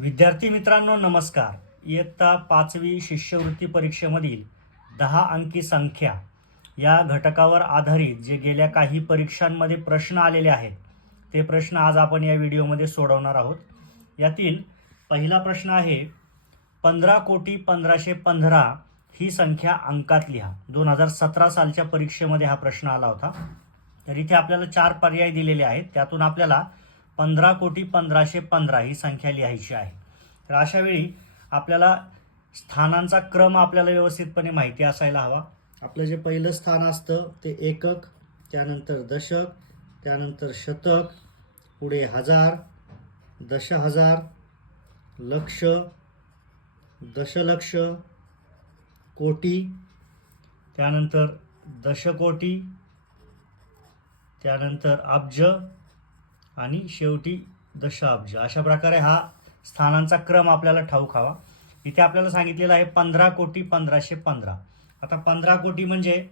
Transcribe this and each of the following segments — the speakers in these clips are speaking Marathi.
विद्यार्थी मित्रांनो नमस्कार. इयत्ता पाचवी शिष्यवृत्ती परीक्षेमधील दहा अंकी संख्या या घटकावर आधारित जे गेल्या काही परीक्षांमध्ये प्रश्न आलेले आहेत ते प्रश्न आज आपण या व्हिडिओमध्ये सोडवणार आहोत. यातील पहिला प्रश्न आहे पंधरा कोटी पंधराशे पंधरा ही संख्या अंकात लिहा. दोन हजार सतरा सालच्या परीक्षेमध्ये हा प्रश्न आला होता. तर इथे आपल्याला चार पर्याय दिलेले आहेत. त्यातून आपल्याला पंधरा कोटी पंधराशे पंधरा ही संख्या लिहायची आहे. तर अशा वेळी आपल्याला स्थानांचा क्रम आपल्याला व्यवस्थितपणे माहिती असायला हवा. आपलं जे पहिलं स्थान असतं ते एकक त्यानंतर दशक त्यानंतर शतक पुढे हजार दश हजार लक्ष दशलक्ष कोटी त्यानंतर दशकोटी त्यानंतर अब्ज आणि शेवटी दशाब्ज अशा प्रकारे हा स्थानांचा क्रम आपल्याला ठाऊक हवा. इथे आपल्याला सांगितलेलं आहे पंधरा कोटी पंधराशे पंधरा. आता पंधरा कोटी म्हणजे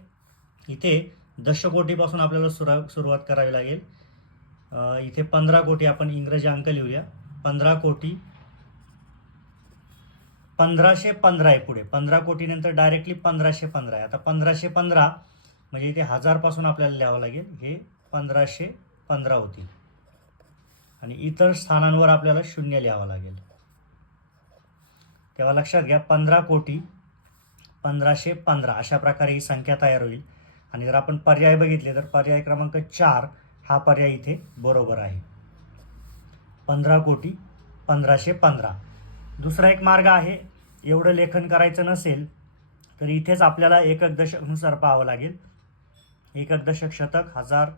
इथे दशकोटीपासून आपल्याला सुरा सुरुवात करावी लागेल. इथे पंधरा कोटी आपण इंग्रजी अंक लिहूया. पंधरा कोटी पंधराशे पंधरा आहे पुढे. पंधरा कोटीनंतर डायरेक्टली पंधराशे पंधरा आहे. आता पंधराशे पंधरा म्हणजे इथे हजारपासून आपल्याला लिहावं लागेल. हे पंधराशे पंधरा होतील आणि इतर स्थानांवर आपल्याला शून्य लिहावं लागेल. तेव्हा लक्षात घ्या पंधरा कोटी पंधराशे पंधरा अशा प्रकारे ही संख्या तयार होईल. आणि जर आपण पर्याय बघितले तर पर्याय क्रमांक चार हा पर्याय इथे बरोबर आहे. पंधरा कोटी पंधराशे पंधरा. दुसरा एक मार्ग आहे एवढं लेखन करायचं नसेल तर इथेच आपल्याला एकक दशकनुसार पाहावं लागेल. एकक दशक शतक हजार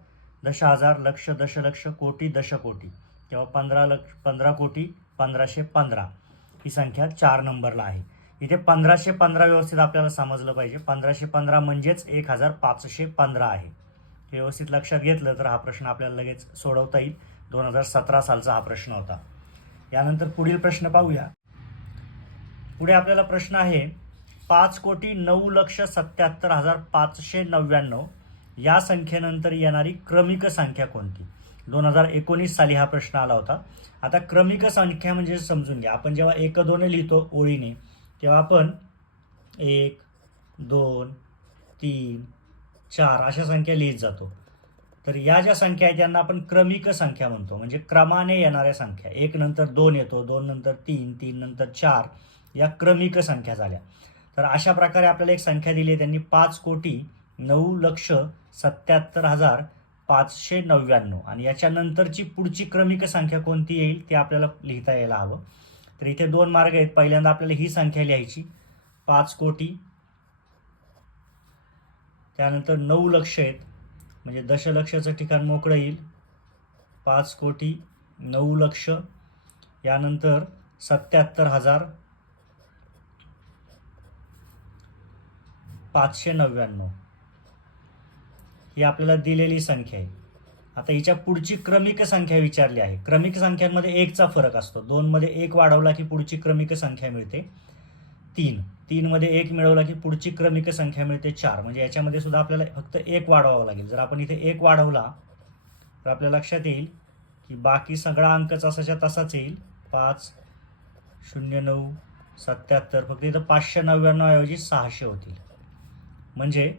दश हजार लक्ष दशलक्ष कोटी दशकोटी. तेव्हा पंधरा लक्ष पंधरा कोटी पंधराशे पंधरा. ही संख्या चार नंबरला आहे. इथे पंधराशे पंधरा व्यवस्थित आपल्याला समजलं पाहिजे. पंधराशे पंधरा म्हणजेच एक हजार पाचशे पंधरा आहे. व्यवस्थित लक्षात घेतलं तर हा प्रश्न आपल्याला लगेच सोडवता येईल. दोन हजार सतरा सालचा हा प्रश्न होता. यानंतर पुढील प्रश्न पाहूया. पुढे आपल्याला प्रश्न आहे पाच कोटी नऊ लक्ष सत्याहत्तर हजार पाचशे नव्याण्णव. या संख्येनंतर येणारी क्रमिक संख्या कोणती? दोन हजार एकोणीस साली हा प्रश्न आला होता. आता क्रमिक संख्या म्हणजे समजून घ्या. आपण जेव्हा एक दोन लिहितो ओळीने तेव्हा आपण एक दोन तीन चार अशा संख्या लिहित जातो. तर या ज्या संख्या आहेत त्यांना आपण क्रमिक संख्या म्हणतो. म्हणजे क्रमाने येणाऱ्या संख्या. एक नंतर दोन येतो दोन नंतर तीन तीन नंतर चार या क्रमिक संख्या झाल्या. तर अशा प्रकारे आपल्याला एक संख्या दिली आहे. त्यांनी पाच कोटी नऊ लक्ष सत्याहत्तर हजार पाचशे नव्याण्णव. आणि याच्यानंतरची पुढची क्रमिक संख्या कोणती येईल ते आपल्याला लिहिता यायला हवं. तर इथे दोन मार्ग आहेत. पहिल्यांदा आपल्याला ही संख्या लिहायची. पाच कोटी. त्यानंतर नऊ लक्ष आहेत. म्हणजे दशलक्षाचं ठिकाण मोकळं येईल. पाच कोटी नऊ लक्ष. यानंतर सत्याहत्तर हजार. पाचशे नव्याण्णव. ही आपल्याला दिलेली संख्या आहे. आता हिच्या पुढची क्रमिक संख्या विचारली आहे. क्रमिक संख्यांमध्ये एकचा फरक असतो. दोनमध्ये एक वाढवला की पुढची क्रमिक संख्या मिळते. तीन. तीनमध्ये एक मिळवला की पुढची क्रमिक संख्या मिळते चार. म्हणजे याच्यामध्ये सुद्धा आपल्याला फक्त एक वाढवावं लागेल. जर आपण इथे एक वाढवला तर आपल्या लक्षात येईल की बाकी सगळा अंक तसाच्या तसाच येईल. पाच शून्य नऊ सत्याहत्तर फक्त इथं पाचशे नव्याण्णव ऐवजी सहाशे होतील. म्हणजे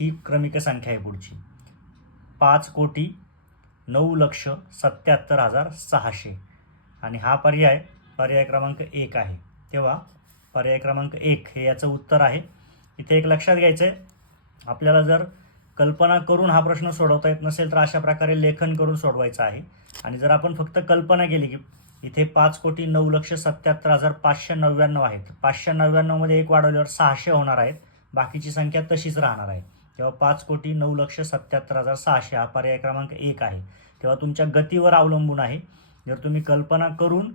ही क्रमिक संख्या आहे पुढची. पाच कोटी नऊ लक्ष सत्याहत्तर हजार सहाशे. आणि हा पर्याय पर्याय क्रमांक एक आहे. तेव्हा पर्याय क्रमांक एक हे याचं उत्तर आहे. इथे एक लक्षात घ्यायचं आहे आपल्याला जर कल्पना करून हा प्रश्न सोडवता येत नसेल तर अशा प्रकारे लेखन करून सोडवायचं आहे. आणि जर आपण फक्त कल्पना केली की इथे पाच कोटी नऊ लक्ष सत्याहत्तर हजार पाचशे नव्याण्णव आहेत. पाचशे नव्याण्णवमध्ये एक वाढवल्यावर सहाशे होणार आहेत. बाकीची संख्या तशीच राहणार आहे. तेव्हा पाच कोटी नऊ लक्ष सत्याहत्तर हजार सहाशे हा पर्याय क्रमांक एक आहे. तेव्हा तुमच्या गतीवर अवलंबून आहे. जर तुम्ही कल्पना करून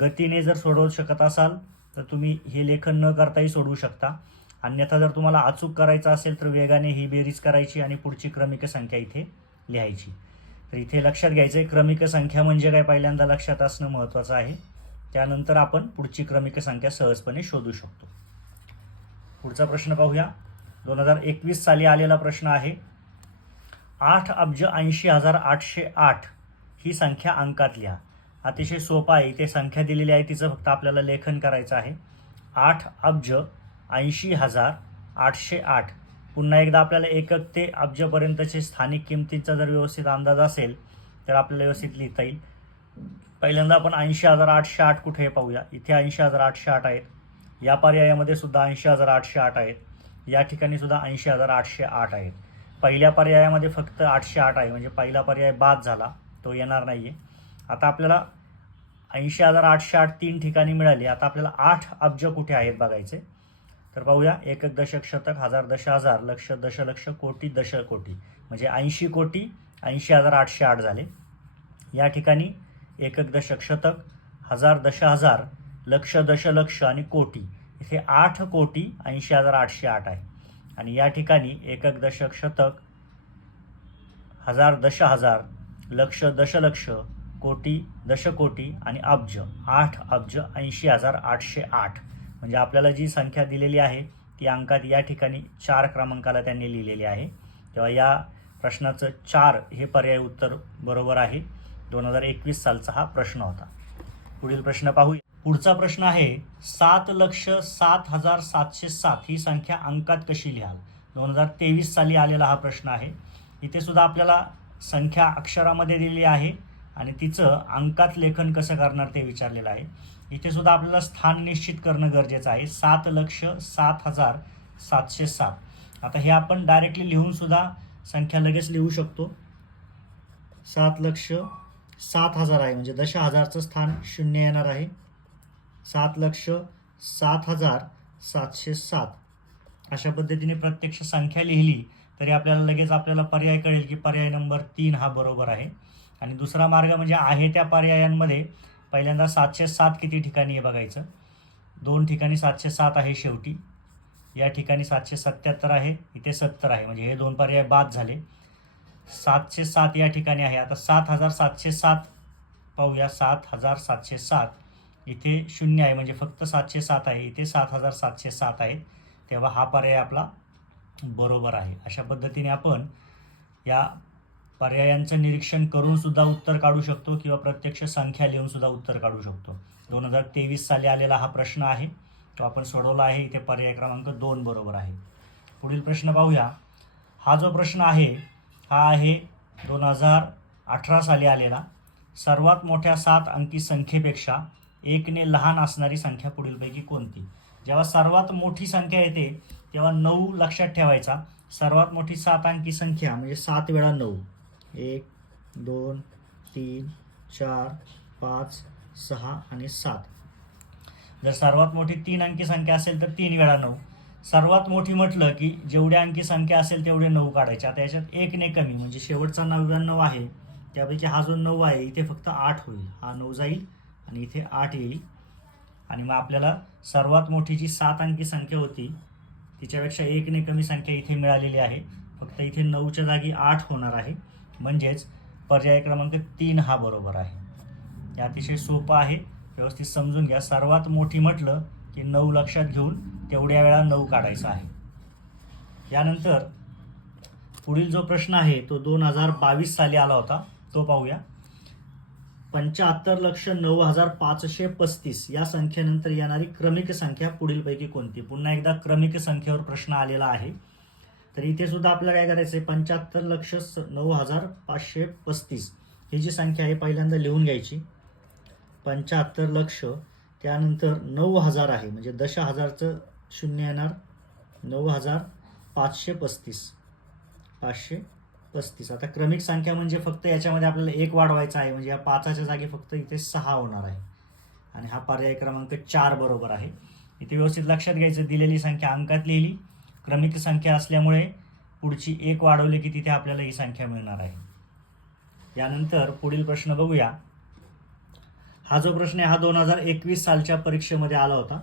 गतीने जर सोडवू शकत असाल तर तुम्ही हे लेखन न करताही सोडवू शकता. अन्यथा जर तुम्हाला अचूक करायचं असेल तर वेगाने ही बेरीज करायची आणि पुढची क्रमिक संख्या इथे लिहायची. तर इथे लक्षात घ्यायचं आहे क्रमिक संख्या म्हणजे काय? पहिल्यांदा लक्षात असणं महत्त्वाचं आहे. त्यानंतर आपण पुढची क्रमिक संख्या सहजपणे शोधू शकतो. पुढचा प्रश्न पाहूया. दोन हजार एकवीस साली आलेला प्रश्न आहे. आठ अब्ज ऐंशी हजार आठशे आठ ही संख्या अंकात लिहा. अतिशय सोपा आहे. इथे संख्या दिलेली आहे. तिचं फक्त आपल्याला लेखन करायचं आहे. आठ अब्ज ऐंशी हजार आठशे आठ. पुन्हा एकदा आपल्याला एकक ते अब्जपर्यंतचे स्थानिक किमतीचा जर व्यवस्थित अंदाज असेल तर आपल्याला व्यवस्थित लिहिता येईल. पहिल्यांदा आपण ऐंशी हजार आठशे आठ कुठे पाहूया? इथे ऐंशी हजार आठशे आठ आहेत. या पर्यायामध्ये सुद्धा ऐंशी हजार आठशे आठ आहेत. या ठिकाणी सुद्धा ऐंशी हजार आठशे आठ आहेत. पहिल्या पर्यायामध्ये फक्त आठशे आठ आहे म्हणजे पहिला पर्याय बाद झाला तो येणार नाही आहे आता आपल्याला ऐंशी हजार आठशे आठ तीन ठिकाणी मिळाली आता आपल्याला आठ अब्ज कुठे आहेत बघायचे? तर पाहूया एकक दशक शतक हजार दश हजार लक्ष दशलक्ष कोटी दश कोटी. म्हणजे ऐंशी कोटी ऐंशी हजार आठशे आठ झाले. या ठिकाणी एकक दशक शतक हजार दश हजार लक्ष दशलक्ष आणि कोटी. इथे आठ कोटी ऐंशी हजार आठशे आठ आहे. आणि या ठिकाणी एकक दशक शतक हजार दश हजार लक्ष दशलक्ष कोटी दशकोटी आणि अब्ज आठ अब्ज ऐंशी हजार आठशे आठ. म्हणजे आपल्याला जी संख्या दिलेली आहे ती अंकात या ठिकाणी चार क्रमांकाला त्यांनी लिहिलेली आहे. तेव्हा या प्रश्नाचं चार हे पर्याय उत्तर बरोबर आहे. दोन हजार एकवीस सालचा हा प्रश्न होता. पुढील प्रश्न पाहू पुढचा प्रश्न आहे सात लक्ष सात हजार सातशे सात ही संख्या अंकात कशी लिहाल? दोन हजार तेवीस साली आलेला हा प्रश्न आहे. इथे सुद्धा आपल्याला संख्या अक्षरामध्ये दिलेली आहे आणि तिचं अंकात लेखन कसं करणार ते विचारलेलं आहे. इथे सुद्धा आपल्याला स्थान निश्चित करणं गरजेचं आहे. सात लक्ष सात हजार सातशे सात. आता हे आपण डायरेक्टली लिहून सुद्धा संख्या लगेच लिहू शकतो. सात लक्ष सात हजार आहे म्हणजे दश हजारचं स्थान शून्य येणार आहे. सात लक्ष सात हजार सातशे सात. अशा पद्धतीने प्रत्यक्ष संख्या लिहिली तरी आपल्याला लगेच आपल्याला पर्याय कळेल की पर्याय नंबर तीन हा बरोबर आहे. आणि दुसरा मार्ग म्हणजे आहे त्या पर्यायांमध्ये पहिल्यांदा सातशे सात किती ठिकाणी आहे बघायचं? दोन ठिकाणी सातशे सात आहे शेवटी. या ठिकाणी सातशे सत्याहत्तर आहे इथे सत्तर आहे. म्हणजे हे दोन पर्याय बाद झाले. सातशे सात या ठिकाणी आहे. आता सात हजार सातशे सात पाहूया. सात हजार सातशे सात. इथे शून्य आहे म्हणजे फक्त सातशे सात आहे. इथे सात हजार सातशे सात आहे तेव्हा हा पर्याय आपला बरोबर आहे. अशा पद्धतीने आपण या पर्यायांचं निरीक्षण करूनसुद्धा उत्तर काढू शकतो किंवा प्रत्यक्ष संख्या लिहून सुद्धा उत्तर काढू शकतो. दोन हजार तेवीस साली आलेला हा प्रश्न आहे. तो आपण सोडवला आहे. इथे पर्याय क्रमांक दोन बरोबर आहे. पुढील प्रश्न पाहूया. हा जो प्रश्न आहे हा आहे दोन हजार अठरा साली आलेला. सर्वात मोठ्या सात अंकी संख्येपेक्षा एकने लहान असणारी संख्या पुढीलपैकी कोणती? जेव्हा सर्वात मोठी संख्या येते तेव्हा नऊ लक्षात ठेवायचा. सर्वात मोठी सात अंकी संख्या म्हणजे सात वेळा नऊ. एक दोन तीन चार पाच सहा आणि सात. जर सर्वात मोठी तीन अंकी संख्या असेल तर तीन वेळा नऊ. सर्वात मोठी म्हटलं की जेवढ्या अंकी संख्या असेल तेवढे नऊ काढायचे. आता याच्यात एकने कमी म्हणजे शेवटचा नव्याण्णव आहे. त्यापैकी हा जो नऊ आहे इथे फक्त आठ होईल. हा नऊ जाईल. आणि इथे आठ येईल. आणि मग आपल्याला सर्वात मोठी जी सात अंकी संख्या होती तिच्यापेक्षा एकने कमी संख्या इथे मिळालेली आहे. फक्त इथे नऊच्या जागी आठ होणार आहे. म्हणजेच पर्याय क्रमांक तीन हा बरोबर आहे. हे अतिशय सोपं आहे. व्यवस्थित समजून घ्या. सर्वात मोठी म्हटलं की नऊ लक्षात घेऊन तेवढ्या वेळा नऊ काढायचा आहे. यानंतर पुढील जो प्रश्न आहे तो दोन हजार बावीस साली आला होता. तो पाहूया. पंच्याहत्तर लक्ष नऊ हजार पाचशे पस्तीस या संख्येनंतर येणारी क्रमिक संख्या पुढीलपैकी कोणती? पुन्हा एकदा क्रमिक संख्येवर प्रश्न आलेला आहे. तर इथे सुद्धा आपल्याला काय करायचं आहे पंच्याहत्तर लक्ष स- नऊ हजार पाचशे पस्तीस ही जी संख्या आहे पहिल्यांदा लिहून घ्यायची. पंच्याहत्तर लक्ष त्यानंतर नऊ हजार आहे म्हणजे दश हजारचं शून्य येणार. नऊ हजार पाचशे पस्तीस. पाचशे पस्तीस. आता क्रमिक संख्या म्हणजे फक्त याच्यामध्ये आपल्याला एक वाढवायचा आहे. म्हणजे या पाचाच्या जागी फक्त इथे सहा होणार आहे. आणि हा पर्याय क्रमांक चार बरोबर आहे. इथे व्यवस्थित लक्षात घ्यायचं दिलेली संख्या अंकात लिहिली. क्रमिक संख्या असल्यामुळे पुढची एक वाढवली की तिथे आपल्याला ही संख्या मिळणार आहे. यानंतर पुढील प्रश्न बघूया. हा जो प्रश्न आहे हा दोन हजार एकवीस सालच्या परीक्षेमध्ये आला होता.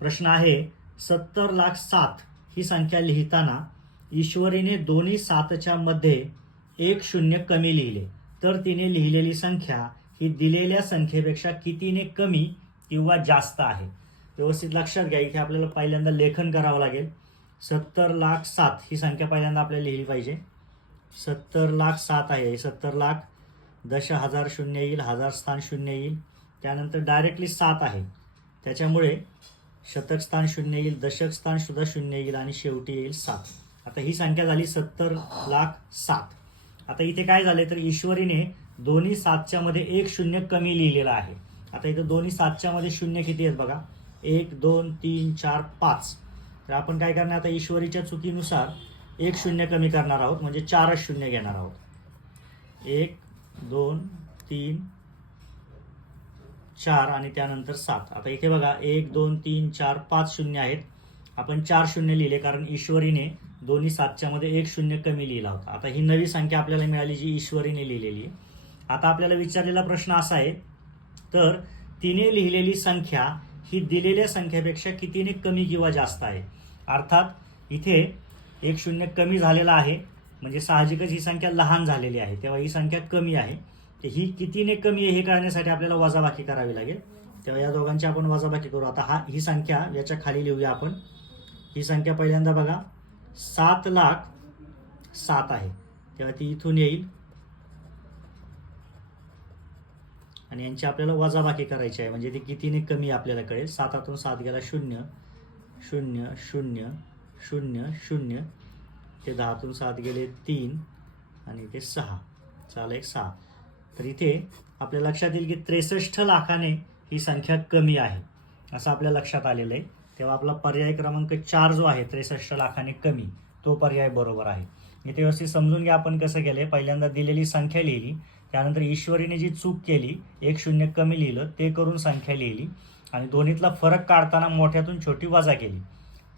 प्रश्न आहे सत्तर लाख सात ही संख्या लिहिताना ईश्वरीने दोन्ही सातच्या मध्ये एक शून्य कमी लिहिले. तर तिने लिहिलेली संख्या ही दिलेल्या संख्येपेक्षा कितीने कमी किंवा जास्त आहे? व्यवस्थित लक्षात घ्या इथे आपल्याला पहिल्यांदा लेखन करावं लागेल. सत्तर लाख सात ही संख्या पहिल्यांदा आपल्याला लिहिली पाहिजे. सत्तर लाख सात आहे सत्तर लाख दश हजार शून्य येईल हजार स्थान शून्य येईल. त्यानंतर डायरेक्टली सात आहे. त्याच्यामुळे शतक स्थान शून्य येईल दशक स्थान सुद्धा शून्य येईल आणि शेवटी येईल सात. आता ही संख्या झाली सत्तर लाख सात. आता इथे काय झाले तर ईश्वरीने दोन्ही सातच्या मध्ये एक शून्य कमी लिहिलेलं आहे. आता इथं दोन्ही सातच्या मध्ये शून्य किती आहेत बघा? एक दोन तीन चार पाच. तर आपण काय करणार? आता ईश्वरीच्या चुकीनुसार एक शून्य कमी करणार आहोत म्हणजे चारच शून्य घेणार आहोत. एक दोन तीन चार आणि त्यानंतर सात. आता इथे बघा एक दोन तीन चार पाच शून्य आहेत. आपण चार शून्य लिहिले कारण ईश्वरीने दोन्ही सातच्या मध्ये एक शून्य कमी लिहिला होता. आता ही नवी संख्या आपल्याला मिळाली जी ईश्वरीने लिहिलेली आहे. आता आपल्याला विचारलेला प्रश्न असा आहे तर तिने लिहिलेली संख्या ही दिलेल्या संख्येपेक्षा कितीने कमी किंवा जास्त आहे? अर्थात इथे एक शून्य कमी झालेला आहे म्हणजे साहजिकच ही संख्या लहान झालेली आहे. तेव्हा ही संख्या कमी आहे. तर ही कितीने कमी आहे हे कळण्यासाठी आपल्याला वजाबाकी करावी लागेल. तेव्हा या दोघांची आपण वजाबाकी करू. आता हा ही संख्या याच्या खाली लिहूया आपण. ही संख्या पहिल्यांदा बघा. सात लाख सात आहे. तेव्हा ती इथून येईल. आणि यांची आपल्याला वजाबाकी करायची आहे. म्हणजे ती कितीने कमी आपल्याला कळेल. सातातून सात गेला शून्य. शून्य शून्य शून्य शून्य. ते दहातून सात गेले तीन. आणि ते सहा. चालेल एक सहा तर इथे आपल्या लक्षात येईल की त्रेसष्ट लाखाने ही संख्या कमी आहे. असं आपल्या लक्षात आलेलं आहे. तेव्हा आपला पर्याय क्रमांक चार जो आहे त्रेसष्ट लाखाने कमी तो पर्याय बरोबर आहे. इथे व्यवस्थित समजून घ्या आपण कसं केलं पहिल्यांदा दिलेली संख्या लिहिली त्यानंतर ईश्वरीने जी चूक केली एक शून्य कमी लिहिलं ते करून संख्या लिहिली आणि दोन्हीतला फरक काढताना मोठ्यातून छोटी वजा केली.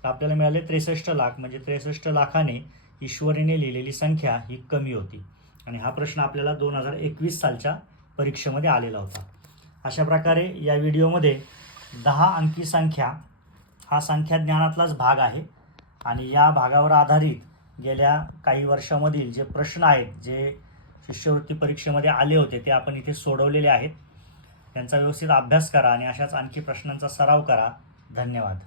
तर आपल्याला मिळाले त्रेसष्ट लाख म्हणजे त्रेसष्ट लाखाने ईश्वरीने लिहिलेली संख्या ही कमी होती. आणि हा प्रश्न आपल्याला दोन हजार एकवीस सालच्या परीक्षेमध्ये आलेला होता. अशा प्रकारे या व्हिडिओमध्ये दहा अंकी संख्या हा संख्या ज्ञानातलाच भाग आहे. आणि या भागावर आधारित गेल्या काही वर्षामधील जे प्रश्न आहेत जे शिष्यवृत्ती परीक्षेमध्ये आले होते ते आपण इथे सोडवलेले आहेत. त्यांचा व्यवस्थित अभ्यास करा आणि अशाच आणखी प्रश्नांचा सराव करा. धन्यवाद.